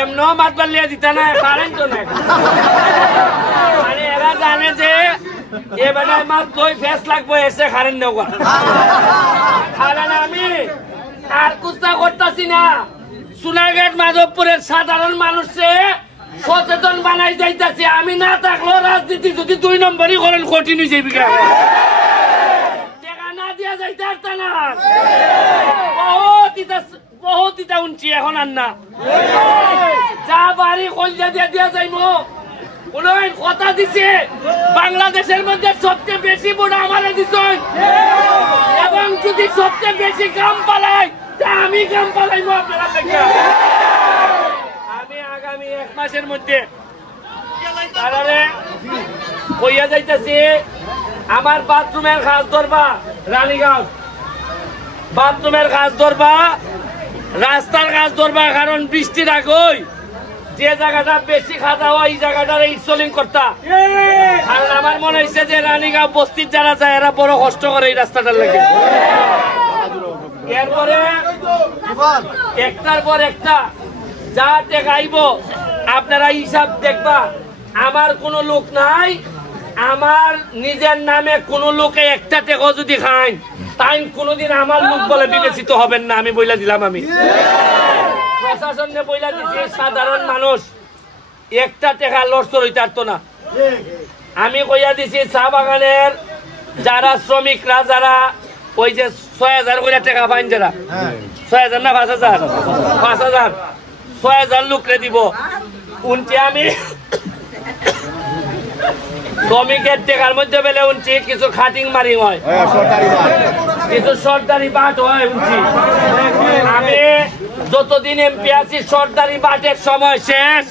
এমনও মাত বালিয়ে দিতে না পারেন তো না মানে এরা জানে যে এবারে মাত দই ফেস লাগবো এসে খারেন নেওয়া কারণ আমি আর কুস্তা করতেছি না সোনারঘাট মাধবপুরের সাধারণ মানুষে সচেতন বানাই যাইতেছি আমি না থাকলেও রাজনীতি যদি 2 নম্বরই করেন কঠিন হয়ে যাবে টাকা না দিয়া যাইতে পারত না বহুত ইটা উনছি এখন আর না যা বাড়ি কলজা দিয়া দিয়া যাইব উনি কথা দিছে বাংলাদেশের মধ্যে সবচেয়ে বেশি ভোট আমারে দিছেন এবং যদি সবচেয়ে বেশি কাম পালাই তা আমি কাম পালাইবো আপনারা থেকে আমি আগামী 1 মাসের মধ্যে তারারে কইয়া যাইতেছি আমার বাথরুমের কাজ ধরবা রানীগাঁও বাথরুমের কাজ ধরবা রাস্তার কাজ ধরবা কারণ বৃষ্টির আগই যে জায়গাটা বেশি খাওয়া হয় এই জায়গাটার ইনস্টলিং করতা কারণ আমার মনে হয়েছে যে রানীগাঁও বস্তির যারা যায় এরা বড় কষ্ট করে এই রাস্তাটার লাগে এরপরে একটার পর একটা যা টেকাইব আপনারা হিসাব দেখবা আমার কোনো লোক নাই আমার নিজের নামে কোনো লোকে একটা টেকা যদি খায় তাই কোনোদিন আমার লোক বলে বিবেচিত হবেন না আমি বইলা দিলাম আমি প্রশাসনে বইলা দিচ্ছি সাধারণ মানুষ একটা টেকা লড়ছর হইতে পারতো না আমি কইয়া দিছি চা বাগানের যারা শ্রমিকরা যারা ওই যে ৬,০০০ করে টাকা পাইন যারা ৬,০০০ না ৫,০০০ ৫,০০০ ৬,০০০ লোকরে দিব উনটি আমি শ্রমিকের টেকার মধ্যে বেলে উনছি কিছু খাটিং মারি হয় কিছু সরকারি বাট হয় উনছি আমি যতদিন এমপি আছি সরকারি বাটের সময় শেষ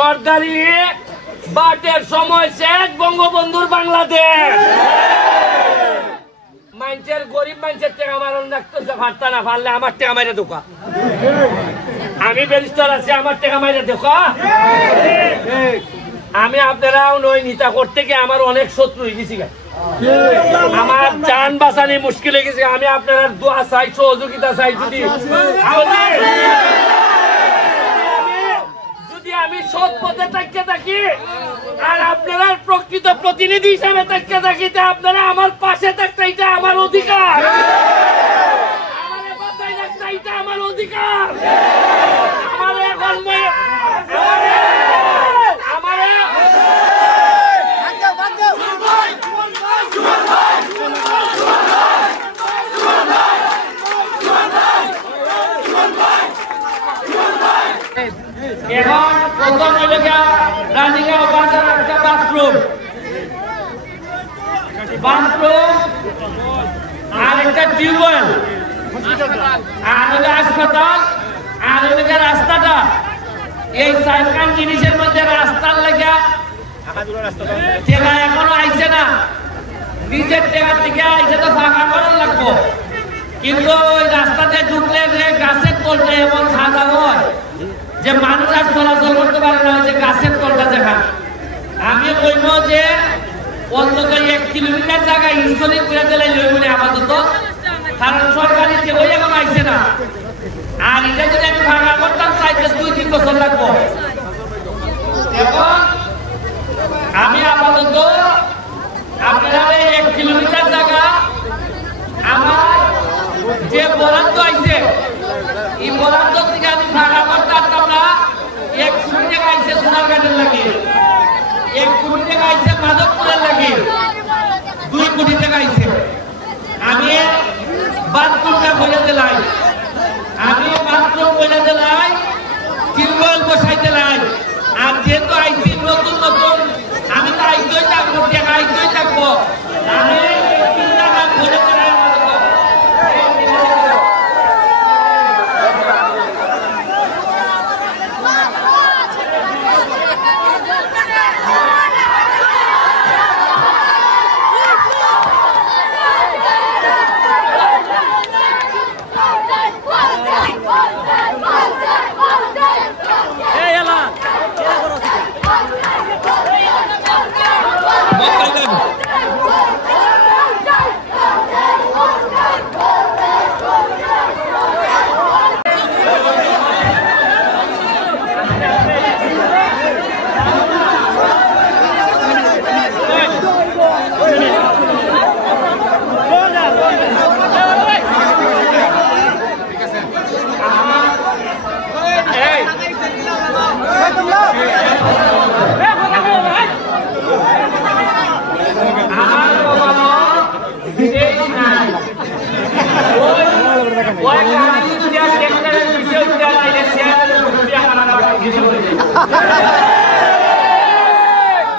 সরকারি বাটের সময় শেষ বঙ্গবন্ধুর বাংলাদেশ মানুষের গরিব মানুষের টাকা মারণ রাখতে পারত না পারলে আমার টাকা মাইরে দোকা আমি ব্যারিস্টার আছি আমার টাকা মাইরে দোকা আমি আপনারা নই নিতা করতে গিয়ে আমার অনেক শত্রু হয়ে গেছি আমার জান বাঁচানি মুশকিল হয়ে গেছে আমি আপনারা দোয়া চাই সহযোগিতা চাই যদি আমি সৎ পথে থাকতে থাকি আর আপনারা প্রকৃত প্রতিনিধি হিসাবে থাকতে থাকি আপনারা আমার পাশে থাকতে এটা আমার অধিকার আমার বাঁচাই রাখতে এটা আমার অধিকার আমার এখন এখন প্রথম এলাকা রানীগাঁও বাজার একটা বাথরুম আর একটা টিউবওয়েল আর হলো হাসপাতাল আর এলাকা রাস্তাটা এই 4 জিনিসের মধ্যে রাস্তার লেগা টেকা এখনো আইছে না নিজের টেকা থেকে আইছে তো ফাঁকা করার লাগবো কিন্তু ওই রাস্তাতে ঢুকলে যে গাছের তলটা এমন খাওয়া হয় যে মানুষ আর চলাচল করতে পারে না যে গাছের তলটা দেখা আমি কইব যে অন্তত 1 কিলোমিটার জায়গায় ইনস্টলিং করে দিলে বলে আপাতত কারণ সরকারি ওই এখন আইছে না আর এটা যদি আমি ভাঙা করতাম চাইতে 2-3 বছর লাগবো এখন আমি আপাতত আপনারা 1 কিলোমিটার জায়গা আমার যে বরাদ্দ আইছে এই বরাদ্দ থেকে আমি ভাড়া করতে পারতাম না 1 কোটি টাকা আইছে সোনারঘাটের লাগে 1 কোটি টাকা আইছে মাধবপুরের লাগে 2 কোটি টাকা আইছে আমি বাথরুমটা বলে দিলাই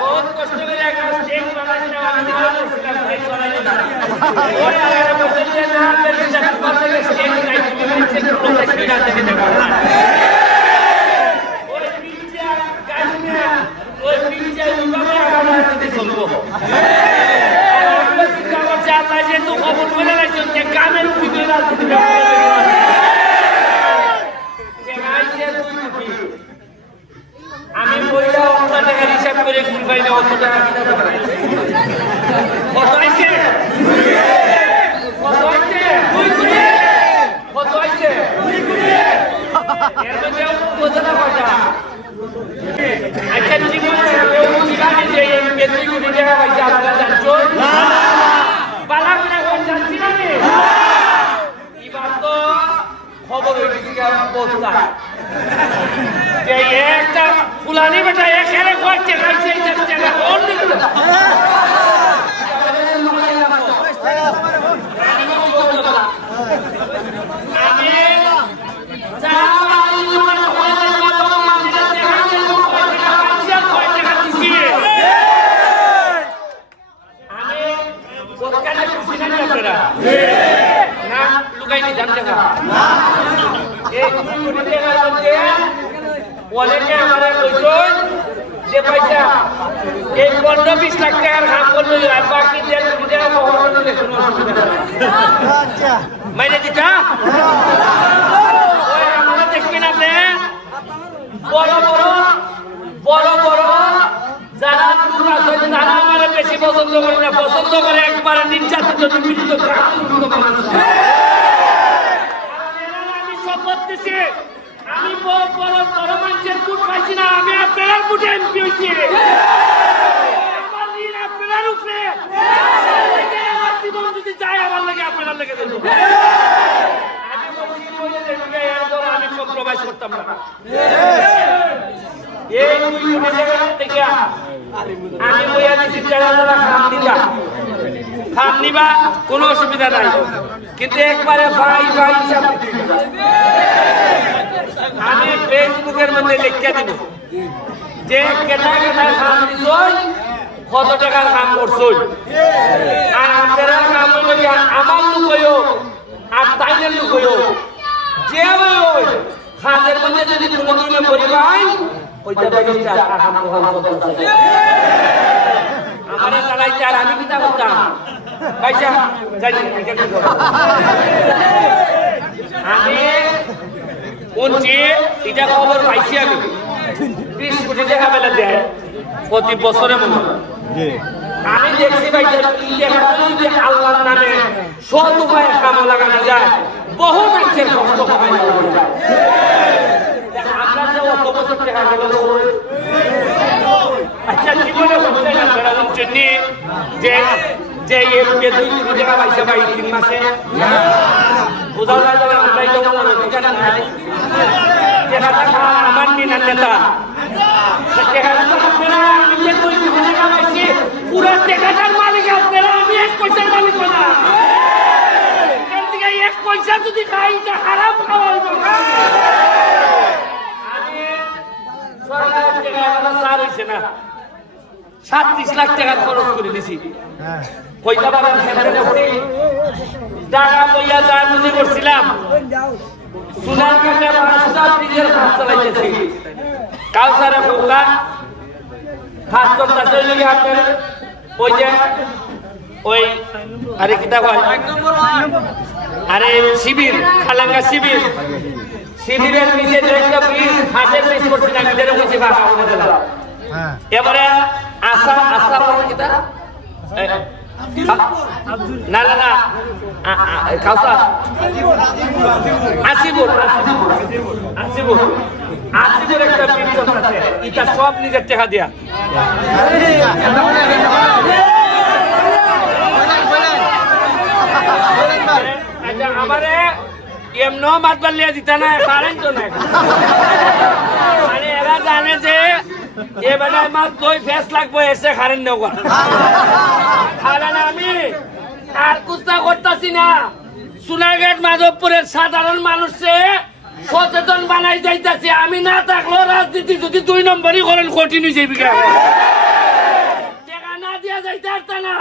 বহুত কষ্ট করে একটা স্টেজ বানাইছিলাম আমি বলছিলাম ভাই চলাই না ওই আগে বলছে না বেশি চাকরি করতে স্টেজ নাই তুমি বলছে পুরো ক্রীড়া থেকে দেখা ওই পিকচার গাইনা ওই পিকচার উঠাবে আমরা দিতে চলবো আল্লাহ যে তো খবর করে রাখছেন যে কামের ভিতরে রাখতে আমি বইটা অন্য টাকার হিসাব করে ঘুম পাই না অত টাকা কত আইছে কত আইছে কত আইছে এর মধ্যে বোঝাটা কয়টা আচ্ছা জীবনে জানি যে এই বেতন কোটি টাকা পাইছে আপনারা জানছো না বালা করে কোন জানছি না এবার তো খবর হয়েছে কি বলতা যে একটা ফুলানি বেটা এখানে করছে খাইছে এটা জায়গা কোন দিকে আমি না লুকাইনি জানতে না এই কোটি টাকার মধ্যে অনেকে আমাদের কইছেন যে পয়সা এই 15-20 লাখ টাকার কাম করলে আর বাকি 1.5 কোটি টাকা কখনো দেখুন আচ্ছা মাইনে দিতা ওই আমরা দেখেন আপনি বড় বড় যারা দূর আছে তারা আমার বেশি পছন্দ করে না পছন্দ করে একবারে নির্যাতিত নিপীড়িত আমি শপথ দিছি আমি বড় মানুষের ভোট পাইছি না আমি আপনার ভোটে এমপি হয়েছি আমার ঋণ আপনার উপরে আমার জীবন যদি যায় আমার লাগে আপনার লেগে দেব আমি বলছি এরপর আমি সব প্রবাস করতাম না এই থেকে আমি বইয়া দিচ্ছি খাম নিবা কোনো অসুবিধা নাই কিন্তু একবারে ভাই হিসাব আমি ফেসবুকের মধ্যে লিখে দিব যে কেটা খাম দিছ কত টাকার কাম করছ আর আপনারা কাম হইল আমার লোক হইও আর তাইনের লোক হইও যে খাদের মধ্যে যদি কোনো দিনে পরিবার আমার চালাইছে আর আমি কিতা করতাম পয়সা আমি শুনছি এটা খবর পাইছি আমি 20 কোটি টাকা বেলা দেয় প্রতি বছরে মনে আমি দেখছি ভাই আল্লাহর নামে সৎ উপায়ে কাম লাগানো যায় বহু মানুষের কষ্ট কমাই যায় আমরা যে অত বছর টাকা গেল আচ্ছা জীবনে বলতে না তারা বলছেন যে যে এমপি 2 কোটি টাকা পাইছে ভাই 3 মাসে বোঝা যায় যে আমরাই তো মনে হয় না টাকা আমার নিনার নেতা পুরো টাকাটার মালিক আপনারা আমি 1 পয়সার মালিক না এখান থেকে 1 পয়সা যদি খাই এটা হারাম খাওয়া হইব আমি সরকারের টাকা আমার সার হইছে না 37 লাখ টাকা খরচ করে দিছি কয়টা বাগান সেন্টারে করছি টাকা পয়সা যা বুঝি করছিলাম সুনার কাছে 5টা ফ্রিজের কাজ চালাইতেছি কাউসারে ফোকা খাস করতে চলে গিয়ে আপনার ওই যে ওই আরে কিতা কয় আরে শিবির খালাঙ্গা শিবিরের নিচে যে একটা ফ্রিজ হাতের ফ্রিজ করছি না নিজের হয়েছে ভাড়া করে দিলাম এবারে আশা বলে কিতা না না না কাউসা আসিবুর একটা পিকচার আছে এটা সব নিজের টাকা দিয়া আমারে এমনও মাত বালিয়ে দিতা না পারেন তো না মানে এরা জানে যে এ বেটায় মাছ দই ফেস লাগবো এসে খারেন নেওয়া খালেন আমি আর কুস্তা করতেছি না সোনারঘাট মাধবপুরের সাধারণ মানুষে সচেতন বানাই যাইতাছি। আমি না থাকলেও রাজনীতি যদি 2 নম্বরই করেন কঠিন হয়ে যাবি। টাকা না দিয়া যাইতে পারত না।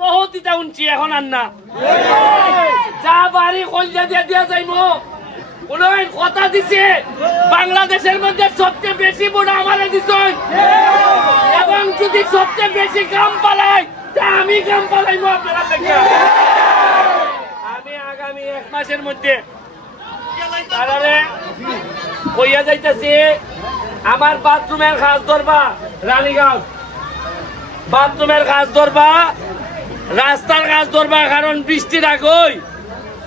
বহুত ইটা উনছি এখন আর না। যা বাড়ি কলজা দিয়া দিয়া যাইমো। উনি কথা দিছে বাংলাদেশের মধ্যে সবচেয়ে বেশি ভোট আমারে দিছে এবং যদি সবচেয়ে বেশি কাম পালাই তা আমি কাম পালাইবো আপনারা থেকে। আমি আগামী 1 মাসের মধ্যে তারারে কইয়া যাইতাছি আমার বাথরুমের কাজ ধরবা রানীগাঁও, বাথরুমের কাজ ধরবা, রাস্তার কাজ ধরবা। কারণ বৃষ্টির আগই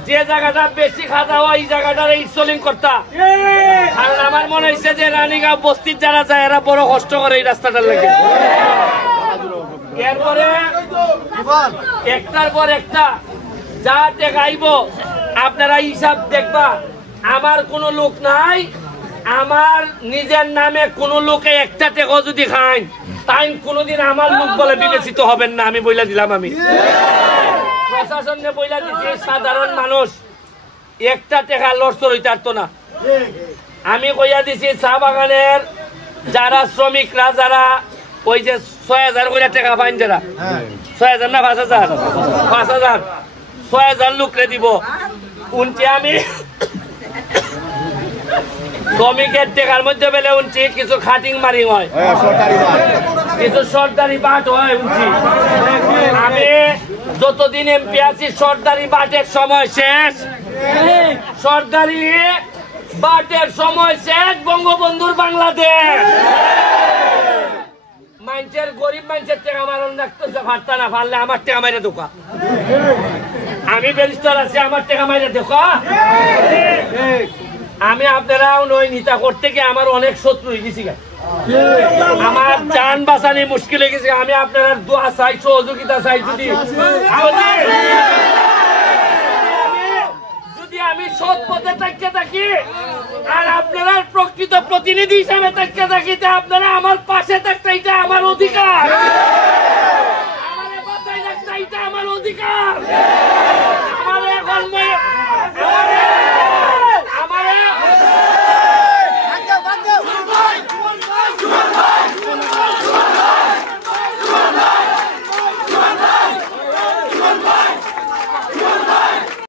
যে জায়গাটা বেশি খাওয়া হয় এই জায়গাটার ইনস্টলিং করতা। কারণ আমার মনে হয়েছে যে রানীগাঁও বস্তির যারা যায় এরা বড় কষ্ট করে এই রাস্তাটার লাগে। এরপরে একটার পর একটা যা টেকাইব আপনারা হিসাব দেখবা। আমার কোনো লোক নাই, আমার নিজের নামে কোনো লোকে একটা টেকা যদি খায় তাই কোনোদিন আমার লোক বলে বিবেচিত হবেন না। আমি বইলা দিলাম। আমি প্রশাসনকে বইলা দিচ্ছি সাধারণ মানুষ একটা টেকা লড়ছর হইতে পারতো না। আমি কইয়া দিছি চা বাগানের যারা শ্রমিকরা যারা ওই যে 6,000 করে টাকা পাইন, যারা 6,000 না 5,000 6,000 লোকরে দিব। উনটি আমি শ্রমিকের টেকার মধ্যে বেলে উনছি কিছু খাটিং মারিং হয়, কিছু সরকারি বাট হয় উনছি। আমি যতদিন এমপি আছি সরকারি বাটের সময় শেষ, সরকারি বাটের সময় শেষ। বঙ্গবন্ধুর বাংলাদেশ মানুষের গরিব মানুষের টাকা মারণ রাখতেছে পারতা না, পারলে আমার টাকা মাইরে দোকা। আমি ব্যারিস্টার আছি, আমার টাকা মাইরে দোকা। আমি আপনারা ওই নেতা করতে গিয়ে আমার অনেক শত্রু হয়ে গেছি, আমার জান বাঁচানি মুশকিল হয়ে গেছে। আমি আপনারা দোয়া চাই, সহযোগিতা চাই। যদি আমি সৎ পথে থাকতে থাকি আর আপনারা প্রকৃত প্রতিনিধি হিসাবে থাকতে থাকি, আপনারা আমার পাশে থাকতে এটা আমার অধিকার, আমার বাঁচাই রাখতে এটা আমার অধিকার।